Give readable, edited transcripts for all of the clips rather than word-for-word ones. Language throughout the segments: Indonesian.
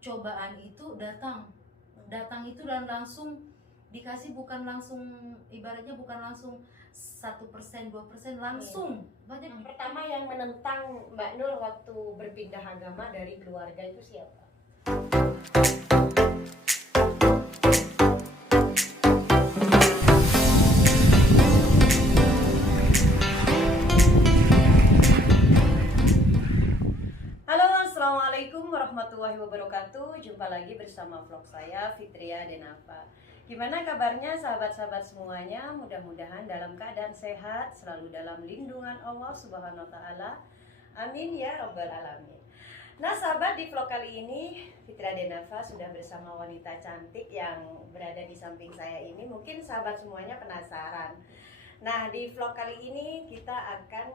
cobaan itu datang itu dan langsung dikasih, bukan langsung, ibaratnya bukan langsung 1%, 2%, langsung banyak. Yang pertama yang menentang Mbak Nur waktu berpindah agama dari keluarga itu siapa? Halo, assalamualaikum warahmatullahi wabarakatuh. Jumpa lagi bersama vlog saya Fitria Denava. Gimana kabarnya sahabat-sahabat semuanya? Mudah-mudahan dalam keadaan sehat, selalu dalam lindungan Allah Subhanahu wa taala. Amin ya rabbal alamin. Nah, sahabat, di vlog kali ini Fitria Denava sudah bersama wanita cantik yang berada di samping saya ini. Mungkin sahabat semuanya penasaran. Nah, di vlog kali ini kita akan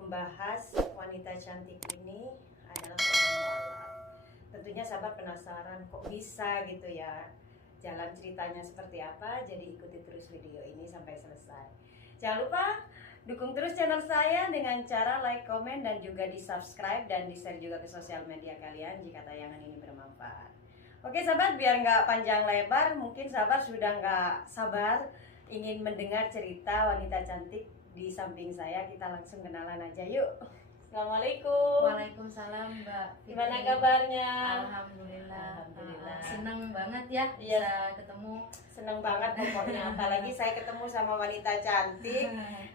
membahas wanita cantik ini adalah seorang mualaf. Tentunya sahabat penasaran kok bisa gitu ya, jalan ceritanya seperti apa, jadi ikuti terus video ini sampai selesai. Jangan lupa dukung terus channel saya dengan cara like, komen, dan juga di subscribe dan di share juga ke sosial media kalian jika tayangan ini bermanfaat. Oke sahabat, biar nggak panjang lebar, mungkin sahabat sudah nggak sabar ingin mendengar cerita wanita cantik di samping saya. Kita langsung kenalan aja yuk. Assalamualaikum. Waalaikumsalam Mbak Fitri. Gimana kabarnya? Alhamdulillah. Alhamdulillah. Senang banget ya Iya. bisa ketemu. Seneng banget pokoknya, apalagi saya ketemu sama wanita cantik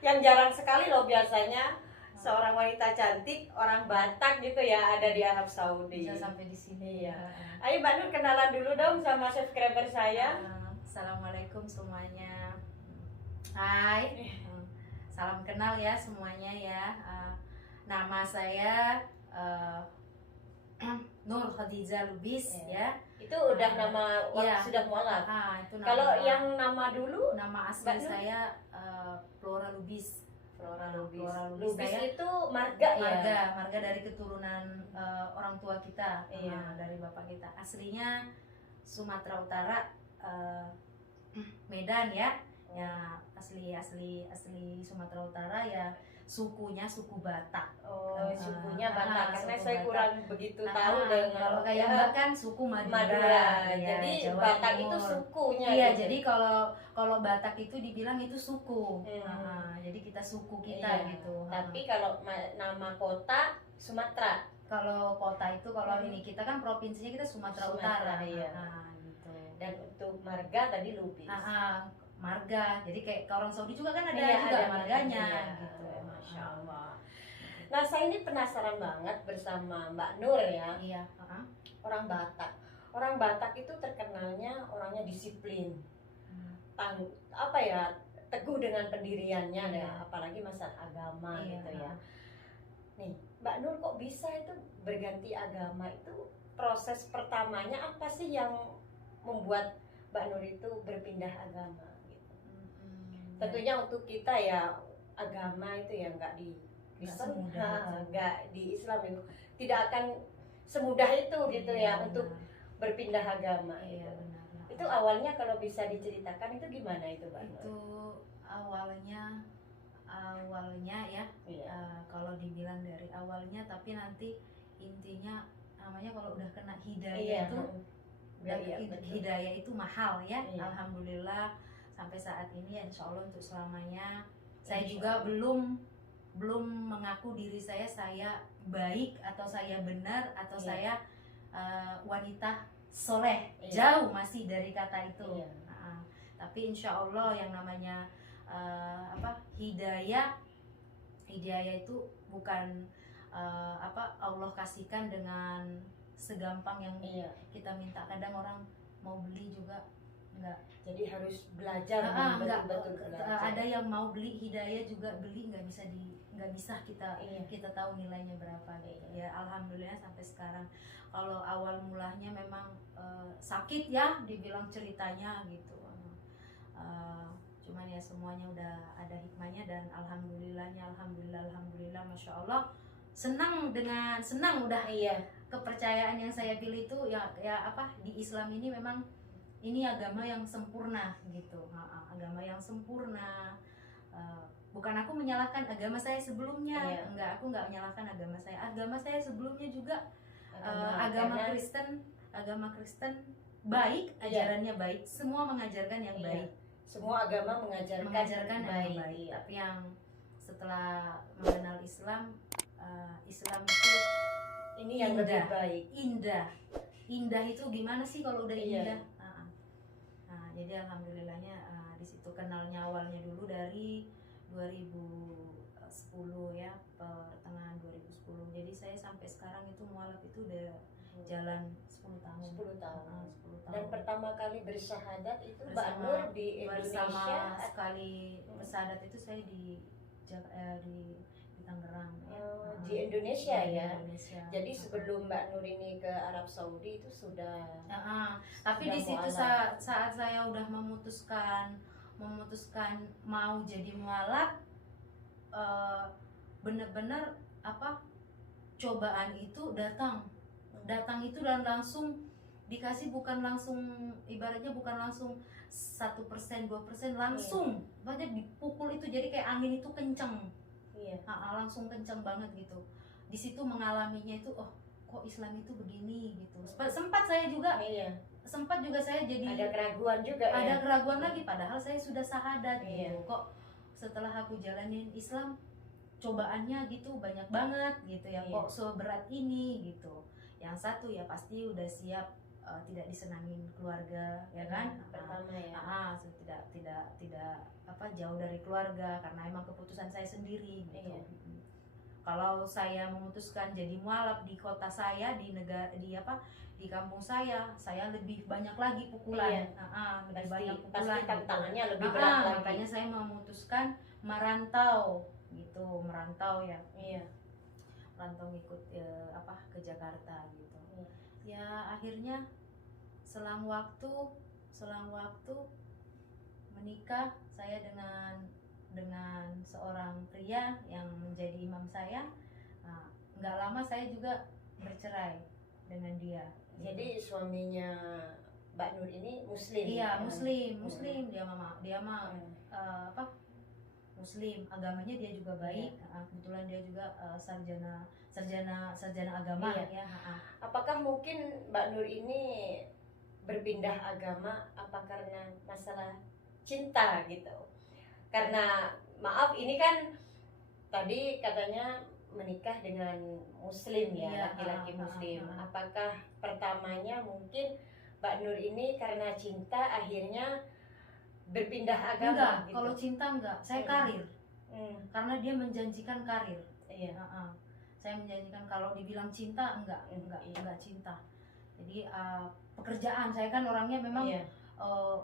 yang jarang sekali loh biasanya seorang wanita cantik orang Batak gitu ya ada di Arab Saudi. Bisa sampai di sini. Iya. Ayo Mbak Nur kenalan dulu dong sama subscriber saya. Assalamualaikum semuanya. Hai. Salam kenal ya semuanya ya. Nama saya Nur Khadijah Lubis ya. Itu udah nama iya. sudah mualaf. Itu nama, Kalau yang nama dulu nama asli Mbak Nur? saya Flora Lubis. Flora Lubis. Flora Lubis saya itu marga ya. marga dari keturunan orang tua kita, Iya. dari bapak kita. Aslinya Sumatera Utara, Medan ya. Ya asli Sumatera Utara ya, sukunya suku Batak. Sukunya Batak karena suku saya Batak. kurang begitu tahu dengan Kalau kayak Mbak kan suku Madura. Madura. Ya, Jadi Jawa Batak Timur. itu sukunya. Iya, gitu. jadi kalau Batak itu dibilang itu suku. Jadi kita suku kita Iya. gitu. Tapi kalau nama kota Sumatera. Kalau kota itu ini kita kan provinsinya kita Sumatera Utara. Iya. Gitu. Dan untuk marga tadi Lubis. Marga. Jadi kayak orang Saudi juga kan ada Iya, juga ada marganya marganya. gitu. Masya Allah. Nah, saya ini penasaran banget bersama Mbak Nur ya. Iya. Orang Batak. Orang Batak itu terkenalnya orangnya disiplin. Teguh dengan pendiriannya Iya. ya, apalagi masalah agama Iya. gitu ya. Nih, Mbak Nur kok bisa itu berganti agama, itu proses pertamanya apa sih yang membuat Mbak Nur itu berpindah agama gitu? Tentunya untuk kita ya agama itu ya nggak di Kristen, nggak di Islam itu tidak akan semudah itu gitu ya untuk berpindah agama. Iya, gitu. benar. Itu awalnya kalau bisa diceritakan itu gimana itu Mbak Nur? Itu awalnya ya. Iya. Kalau dibilang dari awalnya, tapi nanti intinya namanya kalau udah kena hidayah Iya. itu Iya, betul. hidayah itu mahal ya. Iya. Alhamdulillah sampai saat ini ya, insya Allah untuk selamanya. Saya Insya juga Allah. belum mengaku diri saya baik atau saya benar atau Iya. saya wanita soleh. Iya. Jauh masih dari kata itu. Iya. Tapi insya Allah yang namanya hidayah itu bukan Allah kasihkan dengan segampang yang Iya. kita minta. Kadang orang mau beli juga enggak. Jadi harus belajar, Enggak. betul-betul belajar. Ada yang mau beli hidayah juga beli nggak bisa kita Iya. kita tahu nilainya berapa gitu. Iya. Ya alhamdulillah sampai sekarang. Kalau awal mulanya memang sakit ya dibilang ceritanya gitu. Cuman ya semuanya udah ada hikmahnya dan alhamdulillah masya Allah, senang udah. Iya. Kepercayaan yang saya pilih itu ya di Islam ini memang ini agama yang sempurna gitu. Agama yang sempurna. Bukan aku menyalahkan agama saya sebelumnya. Iya. Aku nggak menyalahkan agama saya sebelumnya juga. Karena Kristen agama Kristen baik, ajarannya baik, semua mengajarkan yang Iya. baik, Semua agama mengajarkan yang baik. baik. Iya. Tapi yang setelah mengenal Islam, Islam itu Ini yang Indah. lebih baik. indah itu gimana sih kalau udah Iya. indah? Nah, jadi alhamdulillahnya di situ kenalnya awalnya dulu dari 2010 ya, pertengahan 2010. Jadi saya sampai sekarang itu mualaf itu udah jalan 10 tahun. 10 tahun. 10 tahun. Dan pertama kali bersyahadat itu Mbak Bersama- Nur di Indonesia. Bersama sekali bersahadat itu saya di Tangerang ya. Di Indonesia Di ya. Indonesia. Jadi sebelum Mbak Nur ini ke Arab Saudi itu sudah Tapi sudah di situ mualaf. saat saya udah memutuskan mau jadi mualaf, bener-bener cobaan itu datang itu dan langsung dikasih, bukan langsung, ibaratnya bukan langsung 1%, 2%, langsung banyak dipukul itu, jadi kayak angin itu kenceng. Iya. Langsung kenceng banget gitu. Di situ mengalaminya itu, oh kok Islam itu begini gitu. Sempat juga saya jadi Ada keraguan juga ada ya. keraguan lagi, padahal saya sudah syahadat Iya. gitu. Kok setelah aku jalanin Islam cobaannya gitu banyak banget gitu ya, Iya. kok seberat ini gitu. Yang satu ya pasti udah siap tidak disenangin keluarga ya kan. Pertama ya. Tidak jauh dari keluarga karena emang keputusan saya sendiri gitu. Iya. Kalau saya memutuskan jadi mualaf di kota saya, di kampung saya lebih banyak lagi pukulan. Iya. Lebih Pasti banyak pukulan gitu. tantangannya lebih berat lagi. Makanya saya memutuskan merantau ya. Iya. Merantau ngikut ke Jakarta gitu. Iya. Ya akhirnya selang waktu menikah saya dengan seorang pria yang menjadi imam saya. Nggak lama saya juga bercerai dengan dia. Jadi suaminya Mbak Nur ini Muslim. Iya, ya? Muslim dia mah Muslim, agamanya dia juga baik. Kebetulan dia juga sarjana agama Iya. ya. Apakah mungkin Mbak Nur ini berpindah agama apa karena masalah cinta gitu? Karena maaf ini kan tadi katanya menikah dengan Muslim ya, Iya, laki-laki Muslim. Apakah pertamanya mungkin Mbak Nur ini karena cinta akhirnya berpindah agama? Enggak, gitu? kalau cinta enggak. Saya karir. Karena dia menjanjikan karir. Iya. Saya menjanjikan, kalau dibilang cinta enggak cinta. Jadi pekerjaan, saya kan orangnya memang Iya.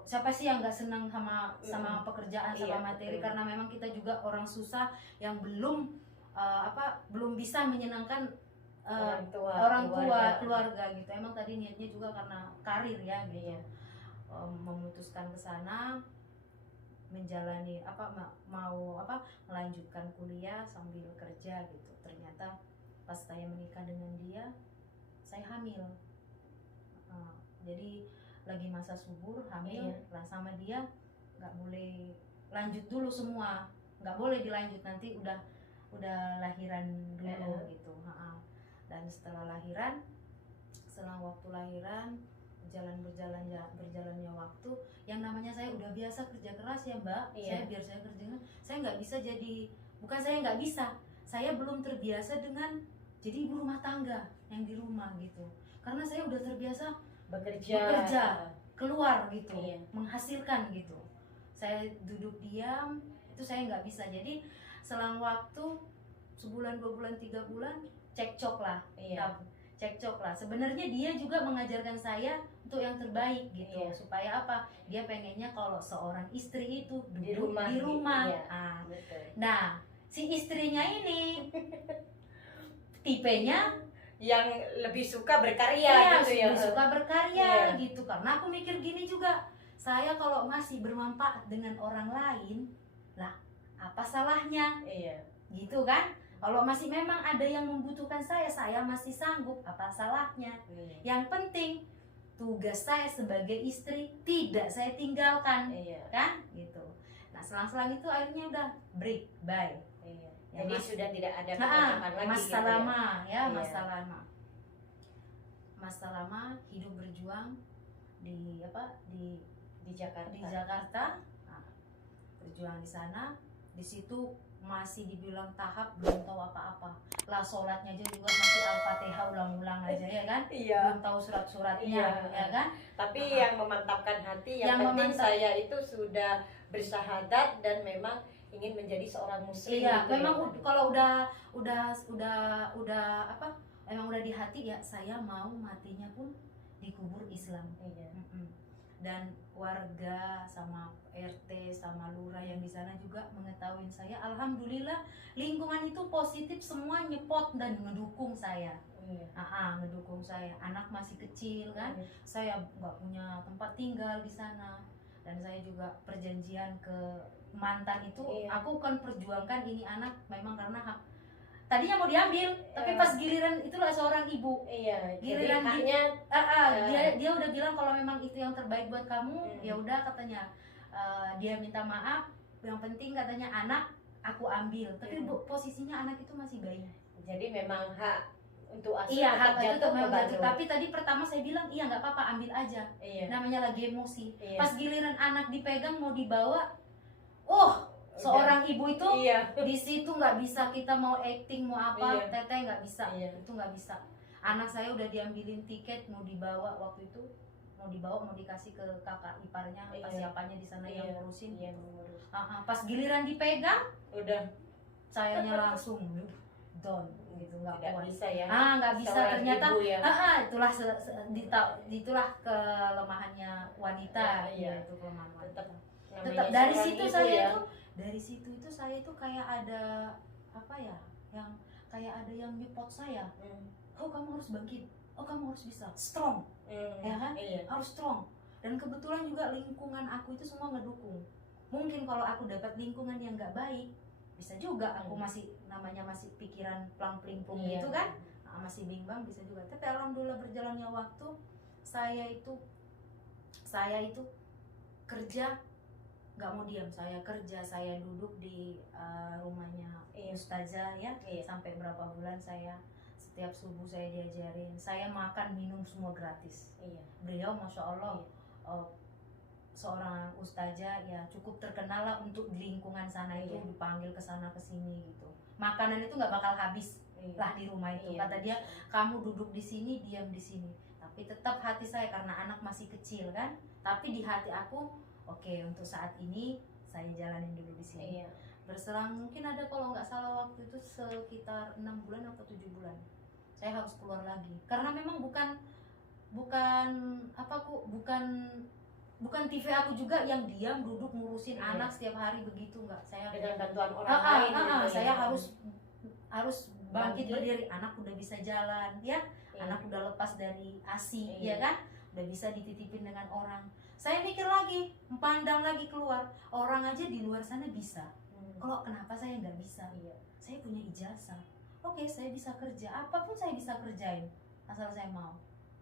Siapa sih yang nggak senang sama pekerjaan, sama Iya, materi, betul. karena memang kita juga orang susah yang belum bisa menyenangkan orang tua, keluarga gitu. Emang tadi niatnya juga karena karir ya gitu. Iya. Memutuskan ke sana, menjalani melanjutkan kuliah sambil kerja gitu. Ternyata pas saya menikah dengan dia, saya hamil. Jadi lagi masa subur, hamil. Iya. Lah sama dia nggak boleh lanjut dulu semua, nggak boleh dilanjut, nanti udah lahiran dulu gitu. Dan setelah lahiran, selang waktu lahiran, berjalannya waktu, yang namanya saya udah biasa kerja keras ya Mbak. Iya. Saya kerja, saya nggak bisa bukan saya nggak bisa, saya belum terbiasa dengan jadi ibu rumah tangga yang di rumah gitu, karena saya udah terbiasa bekerja, keluar gitu, Iya. menghasilkan gitu. Saya duduk diam, itu saya nggak bisa. Jadi selang waktu sebulan, 2 bulan, 3 bulan, cekcok lah. Iya. Cekcok lah. Sebenarnya dia juga mengajarkan saya untuk yang terbaik gitu. Iya. Supaya apa? Dia pengennya kalau seorang istri itu duduk Di rumah. Iya. Betul. Nah, si istrinya ini tipenya Yang lebih suka berkarya gitu ya. suka berkarya Iya. gitu. Karena aku mikir gini juga, saya kalau masih bermanfaat dengan orang lain, lah apa salahnya Iya. gitu kan? Kalau masih memang ada yang membutuhkan saya masih sanggup, apa salahnya? Yang penting tugas saya sebagai istri tidak saya tinggalkan, Iya. kan gitu. Nah selang-selang itu akhirnya udah break, bye. Iya. Ya, Jadi sudah tidak ada kecocokan lagi masa gitu lama ya, Iya. masa lama. masa lama hidup berjuang di Di Jakarta. di Jakarta. Nah, berjuang di sana, di situ masih dibilang tahap, belum tahu apa-apa lah, sholatnya aja juga masih Al-Fatihah ulang-ulang aja ya kan, Iya. belum tahu surat-suratnya Iya. ya kan. Tapi yang memantapkan hati, yang penting saya itu sudah bersyahadat dan memang ingin menjadi seorang muslim. Iya, gitu memang ya. kalau udah apa, emang udah di hati ya, saya mau matinya pun dikubur Islam. Iya. Dan warga sama RT sama lurah yang di sana juga mengetahui saya. Alhamdulillah lingkungan itu positif, semua nyepot dan ngedukung saya. Iya. Ngedukung saya. Anak masih kecil kan, Iya. saya nggak punya tempat tinggal di sana. Dan saya juga perjanjian ke mantan itu, Iya. aku kan perjuangkan ini anak memang karena hak. Tadinya mau diambil, tapi Iya. pas giliran itulah seorang ibu. Iya. Giliran Jadi haknya dia udah bilang kalau memang itu yang terbaik buat kamu, ya udah katanya. Dia minta maaf, yang penting katanya anak aku ambil. Tapi posisinya anak itu masih bayi. jadi memang hak untuk asuh Iya, tetap hak itu jatuh ke memang Mbak jatuh. Nur. Tapi tadi pertama saya bilang iya nggak apa-apa, ambil aja. Iya. Namanya lagi emosi. Iya. Pas giliran anak dipegang mau dibawa, seorang ibu itu Iya. di situ nggak bisa kita mau acting mau apa, Iya. teteh nggak bisa. Iya. Itu nggak bisa. Anak saya udah diambilin tiket mau dibawa waktu itu, mau dikasih ke kakak iparnya, Iya. apa siapanya di sana yang Iya. ngurusin. Iya, mengurus. Pas giliran dipegang, Udah sayanya langsung down gitu, nggak tidak kuat. bisa ya. Nggak bisa Seorang ternyata. ibu ya. Itulah kelemahannya wanita. Iya. Itu kelemahan wanita. Namanya Tetap dari seorang situ ibu saya ya. itu, dari situ itu saya itu kayak ada apa ya, yang kayak ada yang nyepot saya. Kamu harus bangkit, kamu harus bisa strong, ya kan? Iya. Harus strong. Dan kebetulan juga lingkungan aku itu semua ngedukung. Mungkin kalau aku dapat lingkungan yang nggak baik, bisa juga aku masih pikiran plang-plingpung Iya. gitu kan, masih bimbang, bisa juga. Tapi alhamdulillah berjalannya waktu, saya itu kerja, nggak mau diam. Saya kerja, saya duduk di rumahnya ustazah ya. Iya. Sampai berapa bulan saya setiap subuh saya diajarin, saya makan minum semua gratis. Iya. Beliau masya Allah seorang ustazah ya, cukup terkenal lah untuk di lingkungan sana itu. Iya. Dipanggil ke sana ke sini gitu. Makanan itu nggak bakal habis Iya. lah di rumah itu. Iya. Kata dia, kamu duduk di sini, diam di sini. Tapi tetap hati saya, karena anak masih kecil kan. Tapi di hati aku, oke, untuk saat ini saya jalanin dulu di sini. Iya. Berselang mungkin ada, kalau nggak salah waktu itu sekitar 6 bulan atau 7 bulan, saya harus keluar lagi. Karena memang bukan TV aku juga yang diam duduk ngurusin Iya. anak setiap hari begitu, nggak. Saya Dengan bantuan orang lain gitu saya ya. harus bangkit Bangkit. berdiri. Anak udah bisa jalan ya, Iya. anak udah lepas dari ASI Iya. ya kan, udah bisa dititipin dengan orang. Saya mikir lagi, pandang lagi keluar, orang aja di luar sana bisa, kalau kenapa saya nggak bisa? Iya. Saya punya ijazah, oke, saya bisa kerja, apapun saya bisa kerjain asal saya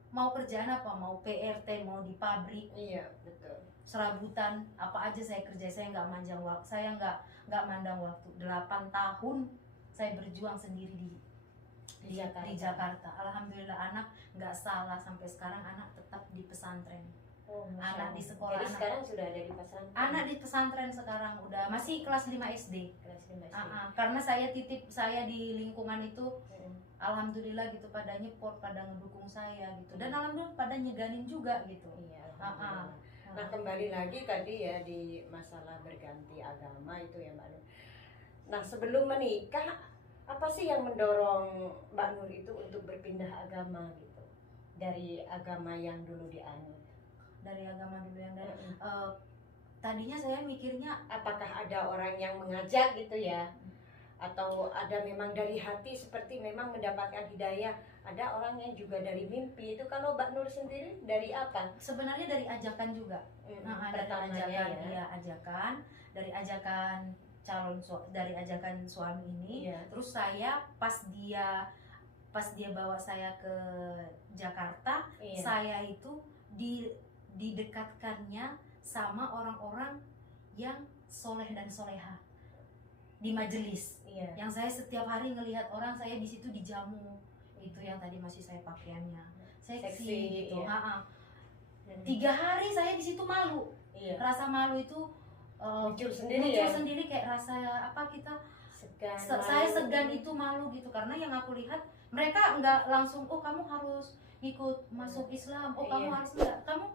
mau kerjaan apa, mau PRT, mau di pabrik, Iya, betul. serabutan, apa aja saya kerja. Saya nggak manjang waktu, saya nggak mandang waktu. 8 tahun saya berjuang sendiri di Jakarta. Alhamdulillah anak nggak salah, sampai sekarang anak tetap di pesantren. Anak di sekolah. Jadi sekarang sudah ada di pesantren. Anak di pesantren sekarang udah masih kelas 5 SD. Kelas 5 SD. Karena saya di lingkungan itu, alhamdulillah gitu, pada nyeport, pada ngedukung saya gitu. Dan alhamdulillah pada nyeganin juga gitu. Iya, alhamdulillah. Nah, kembali lagi tadi ya di masalah berganti agama itu ya Mbak Nur. Nah, sebelum menikah, apa sih yang mendorong Mbak Nur itu untuk berpindah agama gitu? Dari agama yang dulu dianut. Dari agama dulu yang tadinya saya mikirnya, Apakah ada orang yang mengajak gitu ya? Atau ada memang dari hati seperti memang mendapatkan hidayah? Ada orang yang juga dari mimpi. Itu kalau Mbak Nur sendiri dari apa? sebenarnya dari ajakan juga. Pertamanya Dari ajakan dari ajakan suami ini. Iya. Terus saya pas dia bawa saya ke Jakarta, Iya. saya itu didekatkannya sama orang-orang yang soleh dan soleha di majelis. Iya. Yang saya setiap hari ngelihat orang, saya di situ dijamu. Itu yang tadi masih saya pakaiannya. seksi gitu. iya. 3 hari saya di situ malu. Iya. Rasa malu itu Muncul sendiri muncul ya. sendiri, kayak rasa apa, kita Segan, saya malu. segan itu, malu gitu, karena yang aku lihat mereka nggak langsung, oh kamu harus ikut masuk Islam, oh kamu Iya. harus enggak, kamu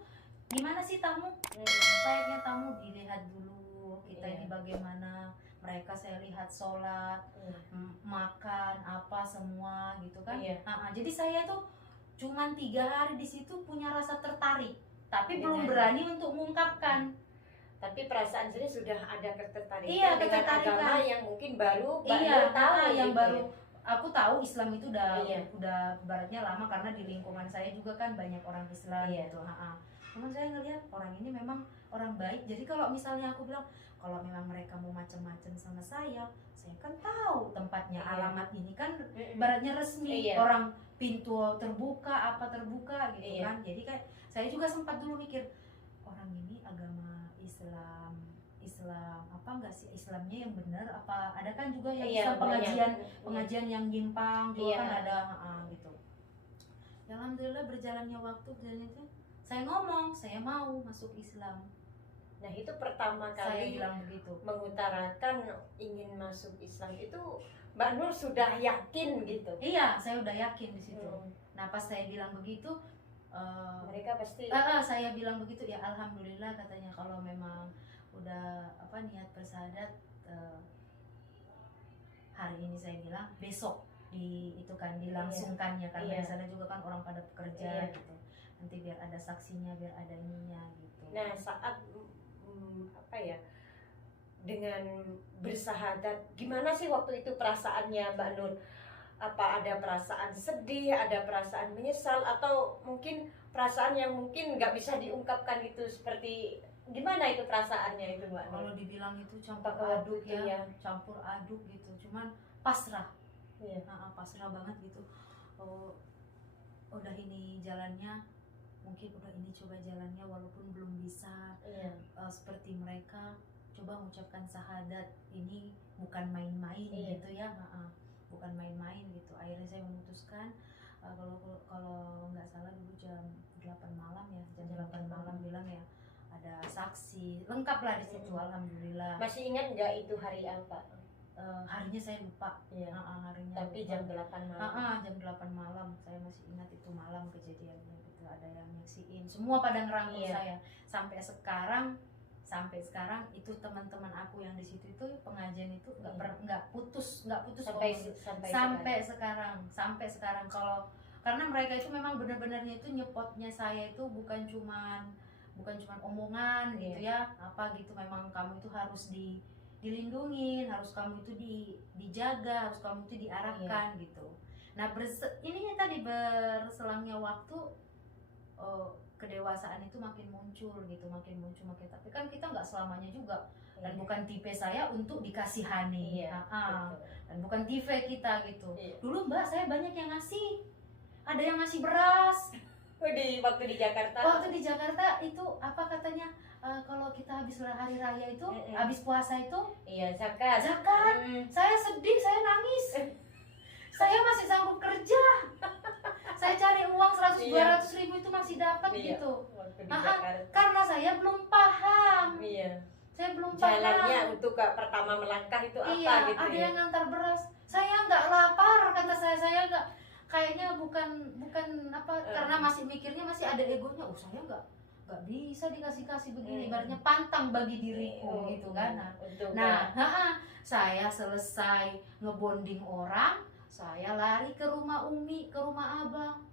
gimana sih tamu, layaknya tamu dilihat dulu kita Iya. ini bagaimana. Mereka saya lihat sholat, Iya. makan apa semua gitu kan. Iya. Jadi saya tuh cuman 3 hari di situ punya rasa tertarik, tapi belum Dengan- berani untuk mengungkapkan. Tapi perasaan sendiri sudah ada ketertarikan Iya, dengan ketertarikan. agama yang mungkin baru Iya, tahu yang gitu baru. ya. Aku tahu Islam itu Iya. udah baratnya lama, karena di lingkungan saya juga kan banyak orang Islam Iya. gitu. Cuman saya ngelihat orang ini memang orang baik. Jadi kalau misalnya aku bilang kalau memang mereka mau macam-macam sama saya kan tahu tempatnya, Iya. alamat ini kan baratnya resmi, Iya. orang pintu terbuka, apa terbuka gitu Iya. kan. Jadi kayak saya juga sempat dulu mikir, orang ini agama Islam apa enggak sih, Islamnya yang benar apa, ada kan juga yang Iya, Islam banyak. pengajian yang nyimpang juga Iya. kan ada, gitu. Ya, alhamdulillah berjalannya waktu dan itu saya ngomong saya mau masuk Islam. Nah, itu pertama Saya kali bilang begitu. mengutarakan ingin masuk Islam itu Mbak Nur sudah yakin gitu. Iya, saya udah yakin di situ. Hmm. Nah, pas saya bilang begitu, Mereka pasti saya bilang begitu, ya alhamdulillah katanya, kalau memang udah niat bersahadat, hari ini saya bilang besok itu kan dilangsungkannya, karena Iya. di sana juga kan orang pada bekerja Iya. gitu. Nanti biar ada saksinya, biar ada ininya gitu. Nah, saat dengan bersahadat, gimana sih waktu itu perasaannya Mbak Nur? Apa ada perasaan sedih, ada perasaan menyesal, atau mungkin perasaan yang mungkin nggak bisa diungkapkan itu, seperti gimana itu perasaannya itu Mbak Nur? Kalau dibilang itu campur Apakah aduk waktu itu ya, campur aduk gitu. Cuman pasrah. Iya. Pasrah banget gitu. Udah ini jalannya, mungkin udah ini coba jalannya, walaupun belum bisa Iya. seperti mereka, coba mengucapkan syahadat ini bukan main-main. Iya. Gitu ya, bukan main-main gitu. Akhirnya saya memutuskan, kalau nggak salah dulu jam 8 malam ya, jam 8 malam bilang ya, ada saksi lengkap lah di situ. Alhamdulillah. Masih ingat nggak itu hari apa? Harinya saya lupa. Iya. Harinya Tapi lupa. jam 8 malam. Jam 8 malam saya masih ingat itu malam kejadiannya gitu. Ada yang nyaksiin, semua pada ngerangkul Iya. saya sampai sekarang itu teman-teman aku yang di situ itu pengajian itu nggak putus sampai sekarang. Kalau karena mereka itu memang benar-benarnya itu nyepotnya saya itu bukan cuman omongan gitu ya, apa gitu, memang kamu itu harus dilindungi, harus kamu itu dijaga, harus kamu itu diarahkan gitu. Nah, ininya tadi berselangnya waktu, kedewasaan itu makin muncul, tapi kan kita nggak selamanya juga, dan bukan tipe saya untuk dikasihani. Iya, Dan bukan tipe kita gitu. Iya. Dulu Mbak, saya banyak yang ngasih, ada yang ngasih beras. Waktu di Jakarta. Waktu di Jakarta itu apa katanya, kalau kita habis hari raya itu, habis puasa itu, Iya, zakat. Saya sedih, saya nangis. Saya masih sanggup kerja. Saya cari uang 100-200 ribu itu masih dapat gitu. Waktu di Jakarta. Karena saya belum paham. Iya. Saya belum Jalannya paham. untuk pertama melangkah itu apa Iya, gitu ada ya. yang ngantar beras. Saya nggak lapar, kata saya nggak, kayaknya bukan apa, karena masih mikirnya masih ada egonya. Saya nggak bisa dikasih begini, ibaratnya pantang bagi diriku gitu kan. Saya selesai ngebonding orang, saya lari ke rumah Umi, ke rumah Abang,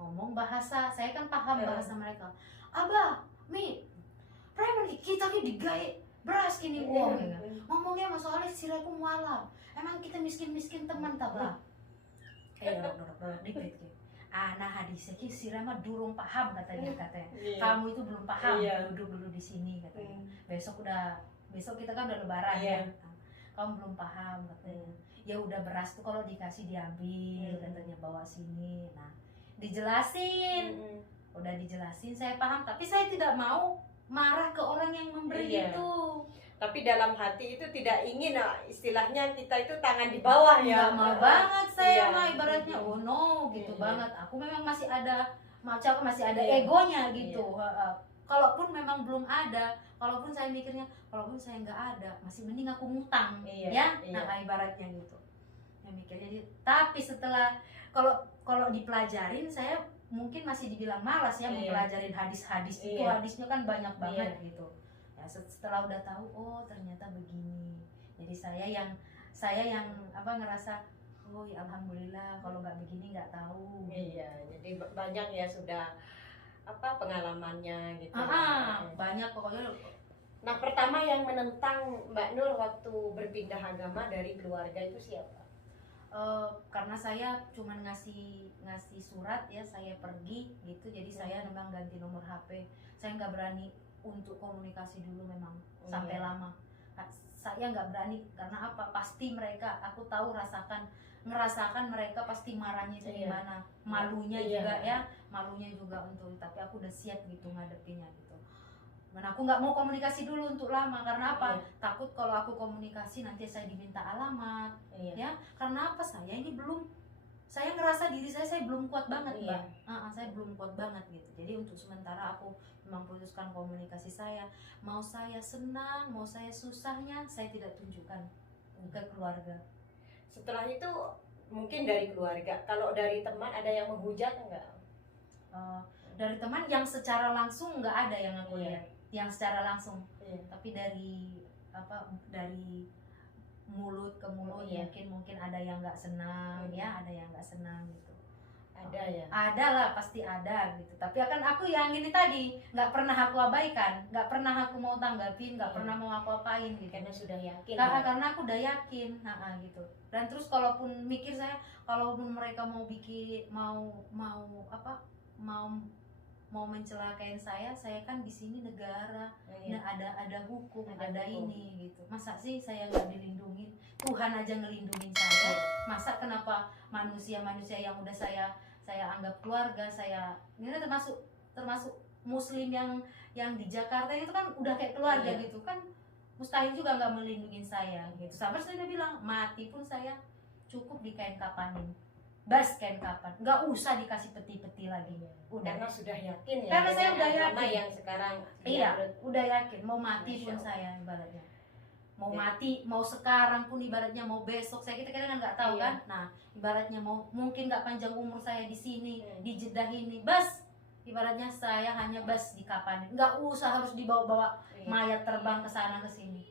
ngomong bahasa, saya kan paham bahasa mereka. Abah, Mi, preman kita ini digawe beras kini uang ya. Ngomongnya masalahnya siraku mualam. Emang kita miskin teman tabah. Kayak dorok dikit gitu. Nah hadisnya ki sirama durung paham katanya. Kamu itu belum paham, duduk dulu di sini katanya. Besok kita kan udah lebaran ya. Kamu belum paham katanya. Ya udah, beras tuh kalau dikasih diambil katanya, bawa sini. Nah, dijelasin. Udah dijelasin, saya paham, tapi saya tidak mau marah ke orang yang memberi itu. Tapi dalam hati itu tidak ingin, istilahnya kita itu tangan di bawah ya. Nggak mau banget saya mah, ibaratnya oh no gitu banget. Aku memang masih ada masih ada Iya. egonya gitu. Kalaupun memang belum ada, kalaupun saya mikirnya kalaupun saya nggak ada masih mending aku ngutang, Iya, ya. iya. Nah, ibaratnya gitu ya mikirnya gitu. Tapi setelah kalau dipelajarin, saya mungkin masih dibilang malas ya, Iya. mempelajarin hadis-hadis itu. Iya. Hadisnya kan banyak banget Iya. gitu ya. Setelah udah tahu, oh ternyata begini, jadi saya yang ngerasa, oh ya alhamdulillah, kalau nggak begini nggak tahu. Iya, jadi banyak ya sudah pengalamannya gitu. Banyak pokoknya. Nah, pertama yang menentang Mbak Nur waktu berpindah agama dari keluarga itu siapa? Karena saya cuman ngasih surat ya, saya pergi gitu, jadi saya memang ganti nomor HP. Saya nggak berani untuk komunikasi dulu memang sampai lama. Saya nggak berani karena apa? Pasti mereka, aku tahu ngerasakan mereka pasti marahnya itu gimana, malunya juga ya, malunya juga untuk. Tapi aku udah siap gitu ngadepinnya gitu. Dan aku nggak mau komunikasi dulu untuk lama, karena apa? Takut kalau aku komunikasi nanti saya diminta alamat, ya. Karena apa? Saya ngerasa diri saya belum kuat banget, Mbak. Saya belum kuat banget gitu. Jadi untuk sementara aku memang putuskan komunikasi saya. Mau saya senang, mau saya susahnya, saya tidak tunjukkan ke keluarga. Setelah itu mungkin dari keluarga. Kalau dari teman ada yang menghujat enggak? Dari teman yang secara langsung nggak ada yang aku lihat, yang secara langsung. Tapi dari mulut ke mulut mungkin ada yang nggak senang, ya, ada yang nggak senang gitu. Ada ya? Ada lah, pasti ada gitu. Tapi akan aku yang ini tadi nggak pernah aku abaikan, nggak pernah aku mau tanggapin, nggak pernah mau aku apain gitu. Karena sudah yakin. Karena aku udah yakin, gitu. Dan terus kalaupun mikir saya, kalaupun mereka mau mau mencelakain saya kan di sini negara, ada hukum, ada ini gitu. Masa sih saya nggak dilindungin? Tuhan aja ngelindungin saya. Masa kenapa manusia yang udah saya anggap keluarga saya, ini termasuk muslim yang di Jakarta itu kan udah kayak keluarga gitu kan, mustahil juga nggak melindungi saya gitu. Sampai saya udah bilang, mati pun saya cukup di kain kapanin, kain kapan, nggak usah dikasih peti-peti lagi. Udah. Karena sudah yakin ya. Karena saya udah yakin yang sekarang. Udah yakin. Mau mati pun saya ibaratnya, mau mati, mau sekarang pun ibaratnya, mau besok, kita kan nggak tahu kan. Nah, ibaratnya mungkin nggak panjang umur saya di sini, di Jeddah ini, ibaratnya saya hanya di kapanin, nggak usah harus dibawa-bawa mayat terbang ke sana ke sini.